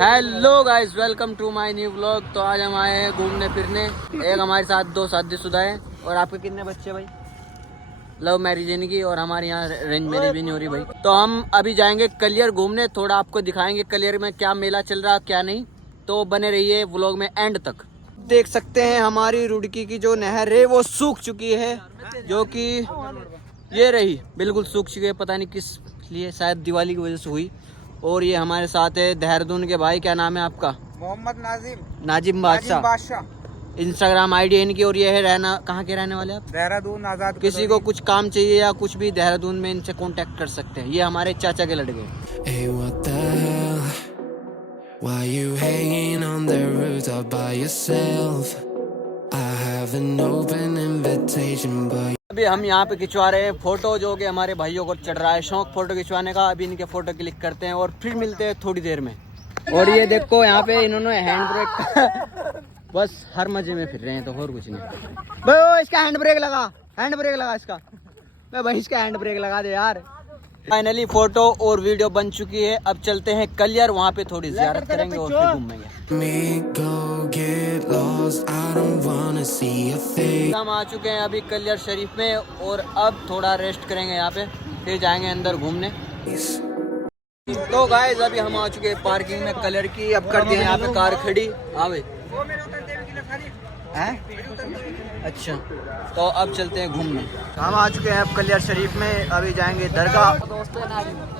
Hello guys, welcome to my new vlog. तो आज हम आए हैं घूमने फिरने। एक हमारे साथ दो शादीशुदा हैं। और आपके कितने बच्चे भाई? लव मैरिज इनकी, और हमारे यहाँ अरेंज मैरिज भी नहीं हो रही भाई। तो हम अभी जाएंगे कलियर घूमने, थोड़ा आपको दिखाएंगे कलियर में क्या मेला चल रहा क्या नहीं। तो बने रहिए व्लॉग में एंड तक। देख सकते हैं हमारी रुड़की की जो नहर है वो सूख चुकी है, जो कि ये रही बिल्कुल सूख चुकी है। पता नहीं किस लिए, शायद दिवाली की वजह से हुई। और ये हमारे साथ है देहरादून के भाई, क्या नाम है आपका? मोहम्मद नाजिम बादशाह। इंस्टाग्राम आईडी है इनकी। और ये है रहना कहाँ के रहने वाले आप? देहरादून आजाद। किसी को कुछ काम चाहिए या कुछ भी देहरादून में इनसे कांटेक्ट कर सकते हैं। ये हमारे चाचा के लड़के। Hey, what the hell? Why you hanging on the rooftop by yourself? I have an open invitation, but अभी हम यहाँ पे खिंचवा रहे हैं फोटो, जो कि हमारे भाइयों को चढ़ रहा है शौक फोटो खिंचवाने का। अभी इनके फोटो क्लिक करते हैं और फिर मिलते हैं थोड़ी देर में। और ये देखो यहाँ पे इन्होंने हैंड ब्रेक बस हर मजे में फिर रहे हैं, तो और कुछ नहीं। भाई इसका हैंड ब्रेक लगा इसका। भाई इसका हैंड ब्रेक लगा दे यार। फाइनली फोटो और वीडियो बन चुकी है। अब चलते हैं कलियर, वहाँ पे थोड़ी ज़ियारत करेंगे और फिर घूमेंगे। me go get lost. I don't wanna see a thing. हम आ चुके हैं अभी कलियर शरीफ में, और अब थोड़ा रेस्ट करेंगे यहाँ पे, फिर जाएंगे अंदर घूमने। तो गाइस अभी हम आ चुके हैं पार्किंग में कलियर की। अब कर दिए यहाँ पे कार खड़ी। हाँ भाई, अच्छा तो अब चलते हैं घूमने। हम आ चुके हैं अब कलियर शरीफ में, अभी जाएंगे दरगाह। दोस्तों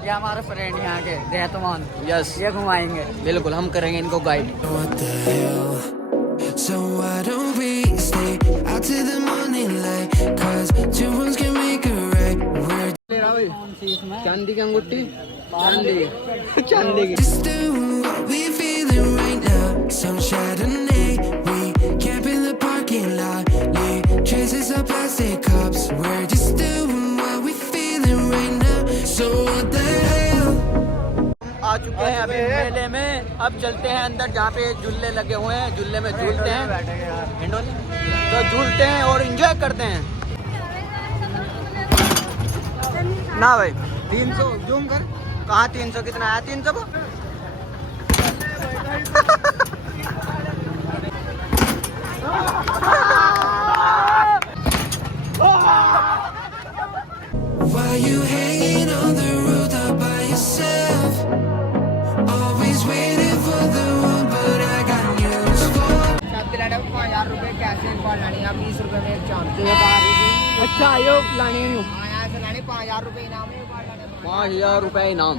ये हमारे फ्रेंड यहाँ के रहतमान, यस ये घुमाएंगे। बिल्कुल, हम करेंगे इनको guide. What the hell? So why don't we stay out to the morning light? 'Cause two wrongs can make a right. We're चांदी की अंगूठी, चांदी की। just doing what we feeling right now. Some Chardonnay, we camp in the parking lot. Leave traces of plastic cups. We're just doing what we feeling right now. So what the hell? आ चुके हैं अभी मेले में। अब चलते हैं अंदर, जहाँ पे झूले लगे हुए हैं। झूले में झूलते हैं, हिंडोले तो झूलते हैं और एंजॉय करते हैं ना भाई। 300 जूम कर। कहाँ 300? कितना आया 300 को? Why you hanging on the rooftop by yourself? Always waiting for the one, but I got news for you. 5,000 रुपए कैसे लानी? 20 रुपए में एक चांद। अच्छा यो लाने में यहाँ से लानी 5,000 रुपए इनाम है। 5,000 रुपए इनाम।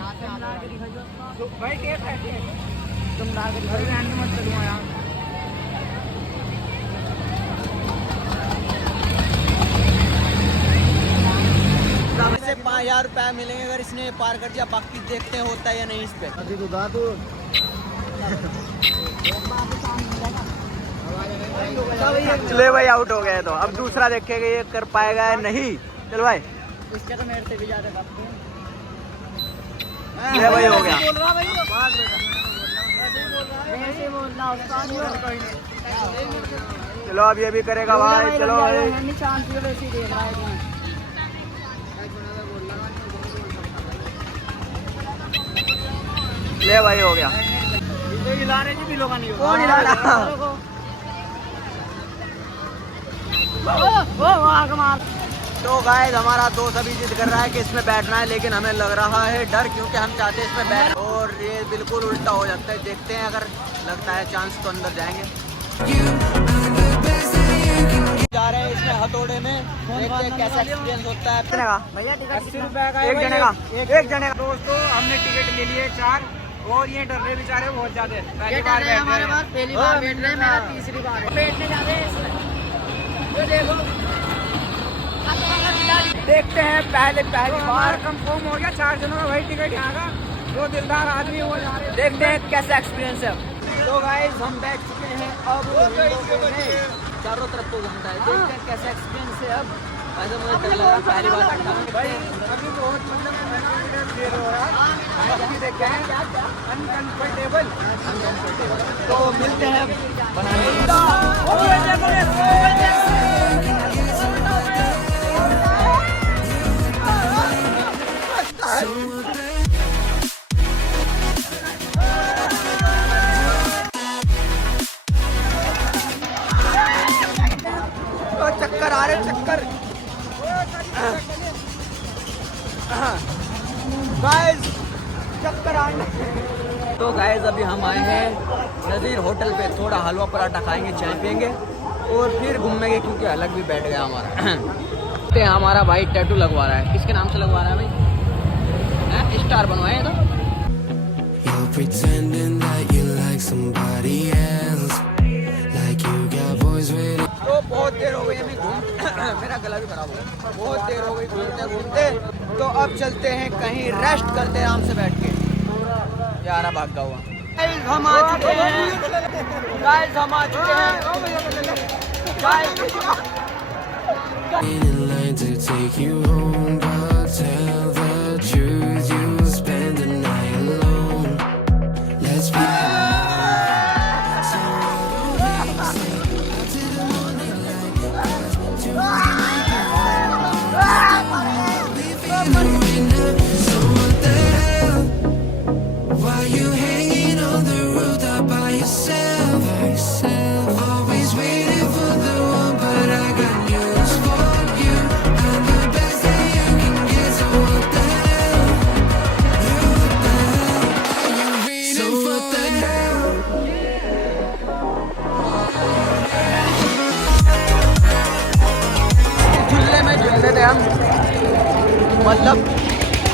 भाई तुम मत चलो यार। से 5,000 रुपए मिलेंगे अगर इसने पार कर दिया। बाकी देखते हैं होता है या नहीं इस पे। अभी तो दा तो चले भाई, आउट हो गए। तो अब दूसरा देखेंगे ये कर पाएगा या नहीं। चल भाई, इसके तो मेरे से भी ज्यादा बात ये भाई हो गया। चलो अब ये भी करेगा भाई। चलो भाई, ले भाई हो गया। कौन हिला रहा? तो गाइस हमारा दोस्त अभी जिद कर रहा है कि इसमें बैठना है, लेकिन हमें लग रहा है डर, क्योंकि हम चाहते हैं इसमें बैठ, और ये बिल्कुल उल्टा हो जाता है। देखते हैं, अगर लगता है चांस तो अंदर जाएंगे। जा रहे हैं इसमें हथौड़े में, देखते हैं कैसा एक्सपीरियंस होता है। भैया टिकट 80 रुपए का एक जने का। दोस्तों हमने टिकट ले लिए 4, और ये डर रहे बेचारे बहुत ज्यादा। पहली बार बैठ हमारे रहे पास, पहली बार बैठ रहे हैं। मेरा तीसरी बार है। बैठने जा रहे हैं। देखते हैं पहली बार कंफर्म हो गया। 4 जनों का भाई टिकट यहाँ का। जो दिलदार आदमी वो जा रहे हैं। देखते हैं कैसा एक्सपीरियंस है। तो गाइस हम बैठ चुके हैं अब चारों तरफ को घूमता है। देखते हैं कैसा एक्सपीरियंस है। अब ऐसा मुझे डर लग रहा है, पहली बार बैठा हूं। भाई अभी बहुत मतलब देर हो रहा है। अभी देखते हैं अनकंफर्टेबल। तो मिलते हैं बनाने। तो गाइस अभी हम आए हैं नज़ीर होटल पे, थोड़ा हलवा पराठा खाएंगे, चाय पियेंगे और फिर घूमेंगे क्योंकि अलग भी बैठ गया हमारा। तो हमारा भाई टैटू लगवा रहा है, किसके नाम से लगवा रहा है भाई? स्टार बनवाए तो You're pretending that you like somebody else, like you got boys with it. तो बहुत देर हो गई हमें घूम मेरा गला भी खराब हो गया, बहुत देर हो गई घूमते घूमते। तो अब चलते हैं कहीं, रेस्ट करते हैं आराम से बैठ के। यारा भाग गया हुआ। गाइस हम आ चुके हैं, गाइस हम आ चुके हैं, guys In line to take you home, but tell the truth, you'll spend the night alone. Let's be honest. So why don't we stay up till the morning light? 'Cause two we feeling right now. So what the hell? Why you hanging on the rooftop by yourself? Always waiting for the one, but I got news for you. I'm the best that you can get. So what the hell? What the hell are you waiting so for? What the hell? झूले में झूलते थे हम, मतलब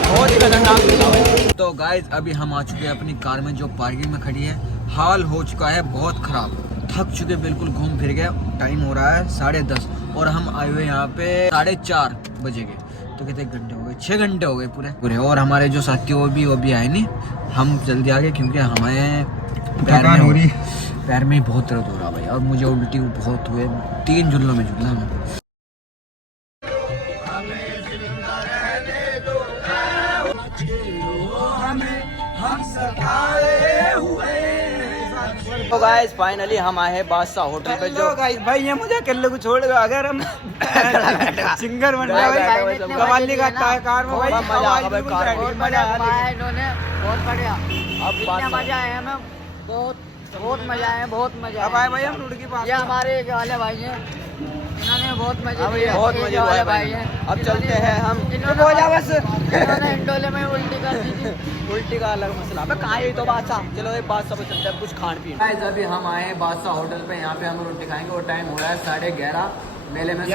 बहुत ही खतरनाक झूला है। तो गाइस अभी हम आ चुके हैं अपनी कार में जो पार्किंग में खड़ी है। हाल हो चुका है बहुत खराब, थक चुके बिल्कुल, घूम फिर गए। टाइम हो रहा है 10:30 और हम आए हुए यहाँ पे 4:30 बजे के। तो कितने घंटे हो गए? 6 घंटे हो गए पूरे। और हमारे जो साथी वो भी आए नहीं, हम जल्दी आ गए क्योंकि हमें पैर में बहुत दर्द हो रहा भाई, और मुझे उल्टी बहुत हुए। 3 झूलों में झूला मैं। तो गाइस फाइनली हम आए हैं बादशाह होटल पे। जो गाइस भाई ये मुझे अकेले को छोड़ दो, अगर हम सिंगर बन जाए कवाली गाता है कार में भाई, मजा आ गया कार में। बहुत मजा आया इन्होंने, बहुत बढ़िया। अब इतना मजा आया हमें, बहुत मजा आया, बहुत मजा अब आए भाई हम रुड़ की बात। ये हमारे एक वाले भाई हैं, इन्होंने बहुत मजे किए। बहुत मजे हुए भाई। अब चलते हैं हम। इन्होंने इंडोले में उल्टी कर दी थी। उल्टी का अलग मसला। अबे कहाँ है तो बादशाह? चलो एक बादशाह पे चलते हैं, कुछ खान पीन। गाइस अभी हम आए हैं बादशाह होटल पे, यहाँ पे हम रोटी खाएंगे और टाइम हो रहा है 11:30। मेले में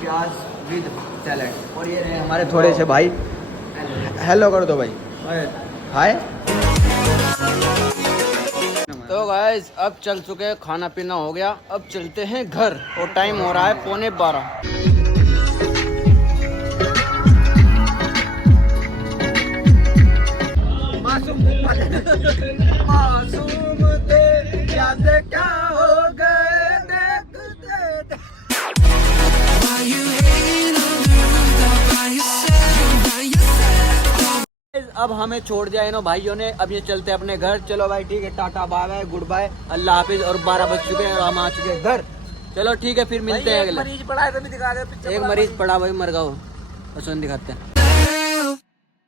प्याज विद सैलेड। और ये रहे हमारे थोड़े से भाई, हेलो कर दो भाई, हाय। तो गाइस अब चल चुके हैं, खाना पीना हो गया, अब चलते हैं घर और टाइम हो रहा है 11:15। Why you hanging on the rooftop by yourself? अब हमें छोड़ दिया इन्हों भाइयों ने, अब ये चलते हैं अपने घर। चलो भाई ठीक है, tata bye bye, good bye, अल्लाह हाफिज। और 12 बज चुके हैं और हम आ चुके हैं घर। चलो ठीक है, फिर मिलते हैं अगले। मरीज पड़ा है तो नहीं दिखा रहे, एक मरीज पड़ा भाई, मर गया वो, दिखाते हैं।